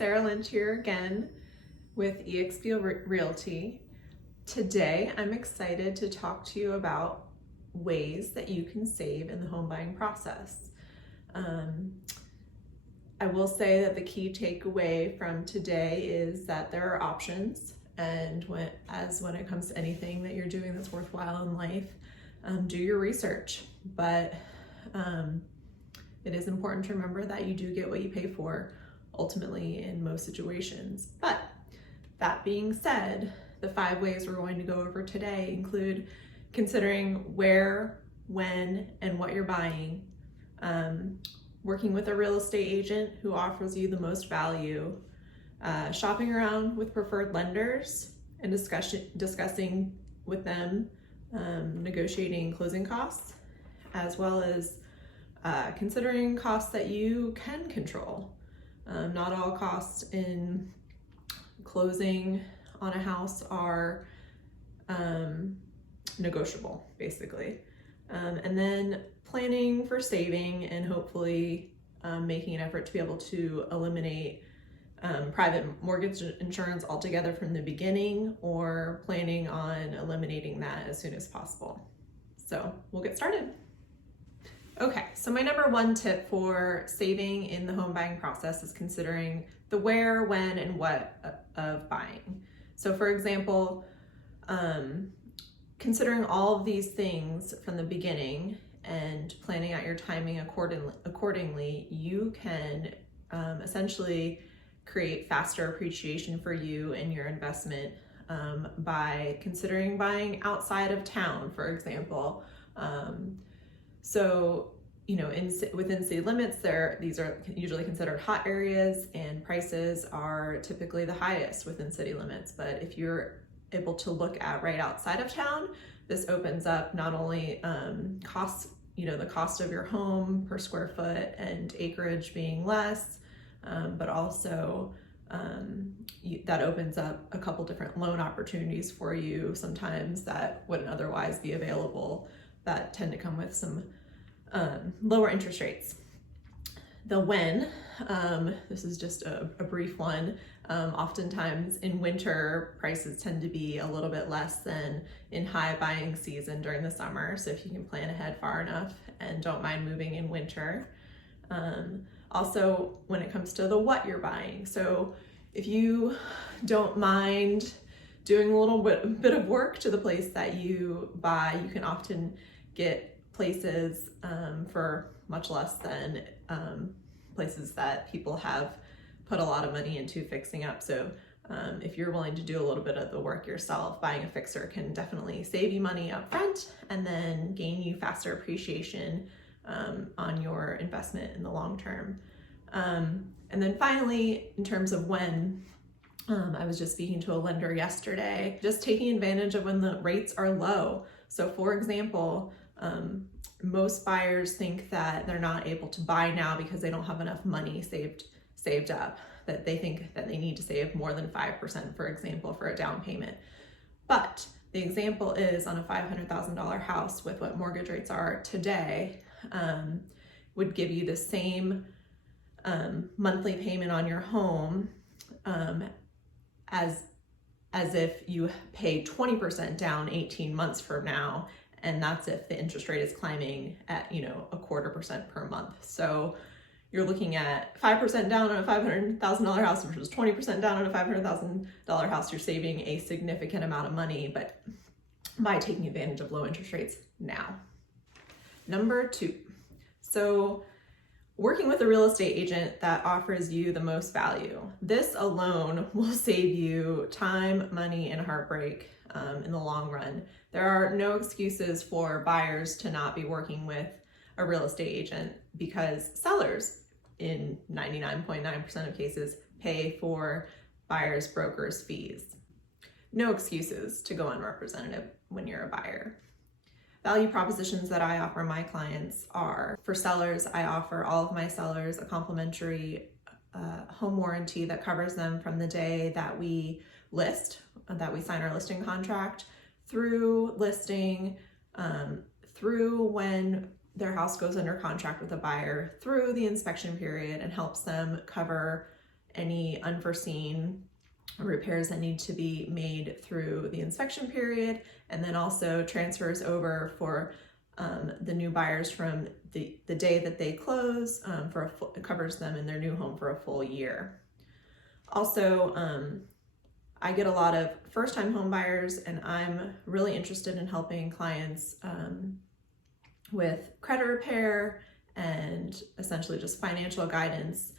Sarah Lynch here again with eXp Realty. Today, I'm excited to talk to you about ways that you can save in the home buying process. I will say that the key takeaway from today is that there are options, and when it comes to anything that you're doing that's worthwhile in life, do your research. But it is important to remember that you do get what you pay for ultimately in most situations. But that being said, the 5 ways we're going to go over today include considering where, when, and what you're buying, working with a real estate agent who offers you the most value, shopping around with preferred lenders and discussing with them negotiating closing costs, as well as considering costs that you can control. Not all costs in closing on a house are negotiable, basically. And then planning for saving and hopefully making an effort to be able to eliminate private mortgage insurance altogether from the beginning, or planning on eliminating that as soon as possible. So we'll get started. Okay, so my number 1 tip for saving in the home buying process is considering the where, when, and what of buying. So for example, considering all of these things from the beginning and planning out your timing accordingly, you can essentially create faster appreciation for you and your investment by considering buying outside of town, for example. So, within city limits, these are usually considered hot areas, and prices are typically the highest within city limits. But if you're able to look at right outside of town, this opens up not only costs, the cost of your home per square foot and acreage being less, but also that opens up a couple different loan opportunities for you sometimes that wouldn't otherwise be available, that tend to come with some lower interest rates. The when, this is just a brief one. Oftentimes in winter, prices tend to be a little bit less than in high buying season during the summer. So if you can plan ahead far enough and don't mind moving in winter. Also, when it comes to the what you're buying. So if you don't mind doing a little bit of work to the place that you buy, you can often get places for much less than places that people have put a lot of money into fixing up. So if you're willing to do a little bit of the work yourself, buying a fixer can definitely save you money up front and then gain you faster appreciation on your investment in the long term. And then finally, in terms of when, I was just speaking to a lender yesterday, just taking advantage of when the rates are low. So for example, most buyers think that they're not able to buy now because they don't have enough money saved up, that they think that they need to save more than 5%, for example, for a down payment. But the example is on a $500,000 house with what mortgage rates are today, would give you the same monthly payment on your home as if you pay 20% down 18 months from now. And that's if the interest rate is climbing at, 0.25% per month. So you're looking at 5% down on a $500,000 house versus 20% down on a $500,000 house. You're saving a significant amount of money, but by taking advantage of low interest rates now. Number 2, so working with a real estate agent that offers you the most value. This alone will save you time, money, and heartbreak in the long run. There are no excuses for buyers to not be working with a real estate agent, because sellers in 99.9% of cases pay for buyers' brokers' fees. No excuses to go unrepresented when you're a buyer. Value propositions that I offer my clients are, for sellers, I offer all of my sellers a complimentary home warranty that covers them from the day that we list, that we sign our listing contract, through listing, through when their house goes under contract with a buyer, through the inspection period, and helps them cover any unforeseen repairs that need to be made through the inspection period, and then also transfers over for the new buyers from the day that they close it covers them in their new home for a full year. Also, I get a lot of first-time home buyers, and I'm really interested in helping clients with credit repair and essentially just financial guidance.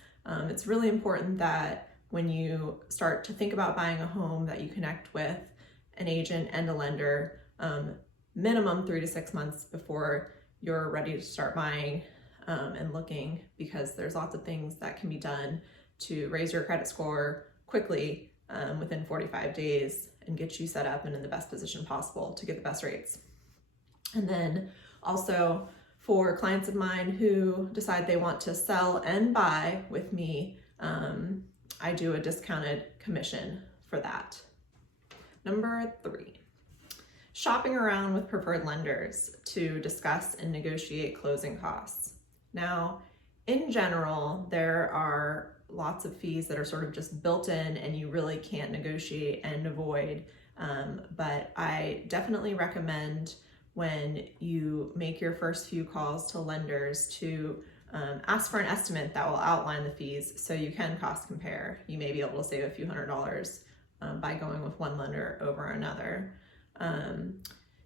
It's really important that when you start to think about buying a home that you connect with an agent and a lender minimum 3 to 6 months before you're ready to start buying and looking, because there's lots of things that can be done to raise your credit score quickly within 45 days and get you set up and in the best position possible to get the best rates. And then also for clients of mine who decide they want to sell and buy with me, I do a discounted commission for that. Number 3, shopping around with preferred lenders to discuss and negotiate closing costs. Now, in general, there are lots of fees that are sort of just built in and you really can't negotiate and avoid, but I definitely recommend when you make your first few calls to lenders to ask for an estimate that will outline the fees so you can cost compare. You may be able to save a few $100s by going with one lender over another.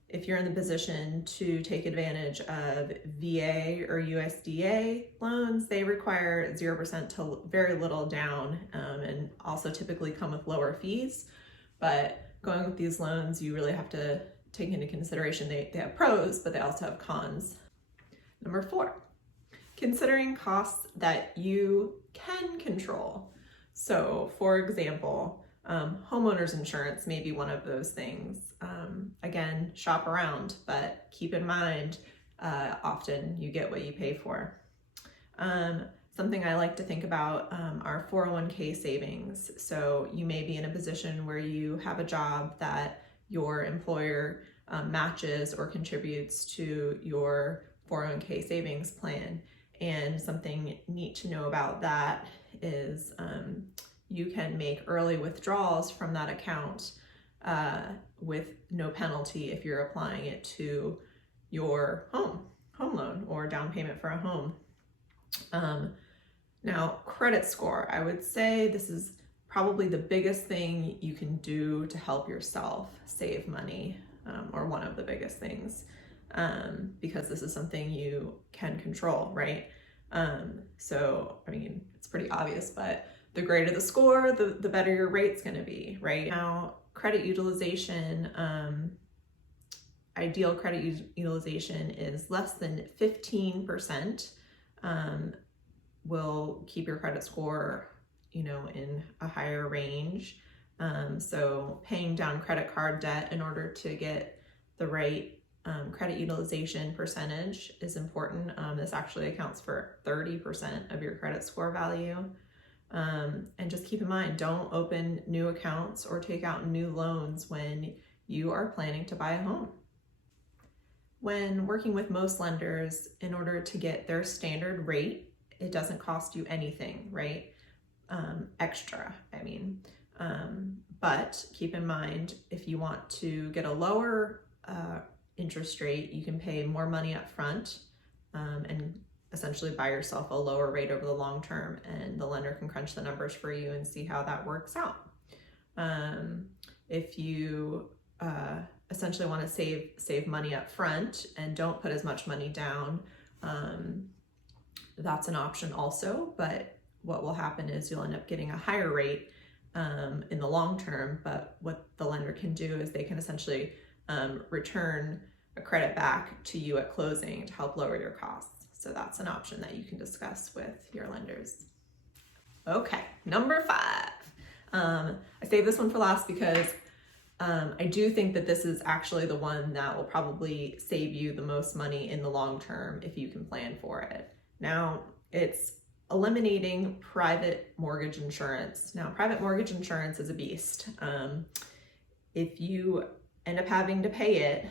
If you're in the position to take advantage of VA or USDA loans, they require 0% to very little down and also typically come with lower fees. But going with these loans, you really have to take into consideration they have pros, but they also have cons. Number 4, considering costs that you can control. So for example, homeowners insurance may be one of those things. Again, shop around, but keep in mind, often you get what you pay for. Something I like to think about are 401k savings. So you may be in a position where you have a job that your employer matches or contributes to your 401k savings plan. And something neat to know about that is you can make early withdrawals from that account with no penalty if you're applying it to your home loan or down payment for a home. Now, credit score, I would say this is probably the biggest thing you can do to help yourself save money, or one of the biggest things, because this is something you can control, right? So, I mean, it's pretty obvious, but the greater the score, the better your rate's gonna be, right? Now, credit utilization, ideal credit utilization is less than 15%, will keep your credit score, in a higher range. So paying down credit card debt in order to get the right credit utilization percentage is important. This actually accounts for 30% of your credit score value. And just keep in mind, don't open new accounts or take out new loans when you are planning to buy a home. When working with most lenders, in order to get their standard rate, it doesn't cost you anything, right? Extra, but keep in mind, if you want to get a lower interest rate, you can pay more money up front and essentially buy yourself a lower rate over the long term, and the lender can crunch the numbers for you and see how that works out. If you essentially want to save money up front and don't put as much money down, that's an option also, but what will happen is you'll end up getting a higher rate in the long term. But what the lender can do is they can essentially return a credit back to you at closing to help lower your costs. So that's an option that you can discuss with your lenders. Okay, number 5. I saved this one for last because I do think that this is actually the one that will probably save you the most money in the long term if you can plan for it. Now, it's eliminating private mortgage insurance. Now, private mortgage insurance is a beast. If you end up having to pay it,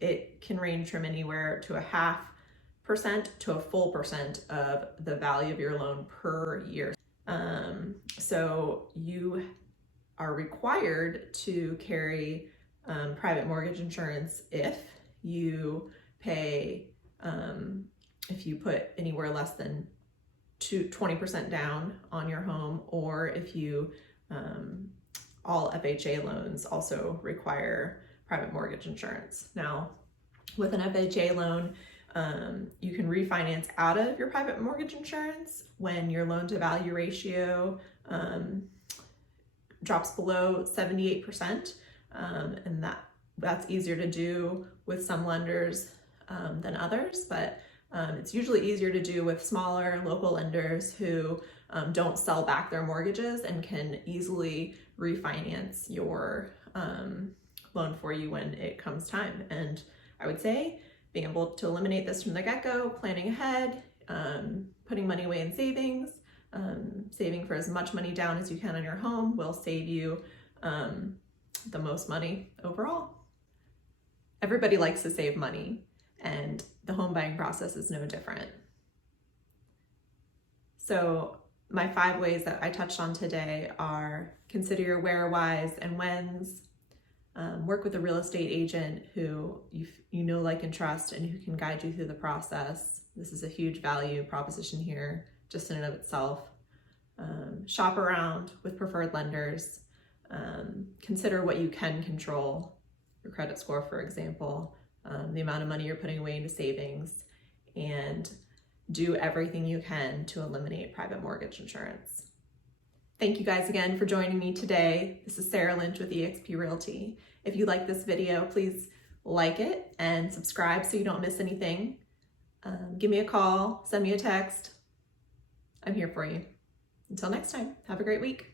it can range from anywhere to 0.5% to a full percent of the value of your loan per year. So you are required to carry private mortgage insurance if you pay, if you put anywhere less than 20% down on your home, or if you, all FHA loans also require private mortgage insurance. Now, with an FHA loan, you can refinance out of your private mortgage insurance when your loan to value ratio drops below 78%, and that's easier to do with some lenders than others, but it's usually easier to do with smaller local lenders who don't sell back their mortgages and can easily refinance your loan for you when it comes time. And I would say being able to eliminate this from the get-go, planning ahead, putting money away in savings, saving for as much money down as you can on your home will save you the most money overall. Everybody likes to save money, and the home buying process is no different. So my 5 ways that I touched on today are: consider your where, whys, and whens. Work with a real estate agent who you know, like, and trust, and who can guide you through the process. This is a huge value proposition here, just in and of itself. Shop around with preferred lenders. Consider what you can control, your credit score, for example, the amount of money you're putting away into savings, and do everything you can to eliminate private mortgage insurance. Thank you guys again for joining me today. This is Sarah Lynch with eXp Realty. If you like this video, please like it and subscribe so you don't miss anything. Give me a call, send me a text. I'm here for you. Until next time, have a great week.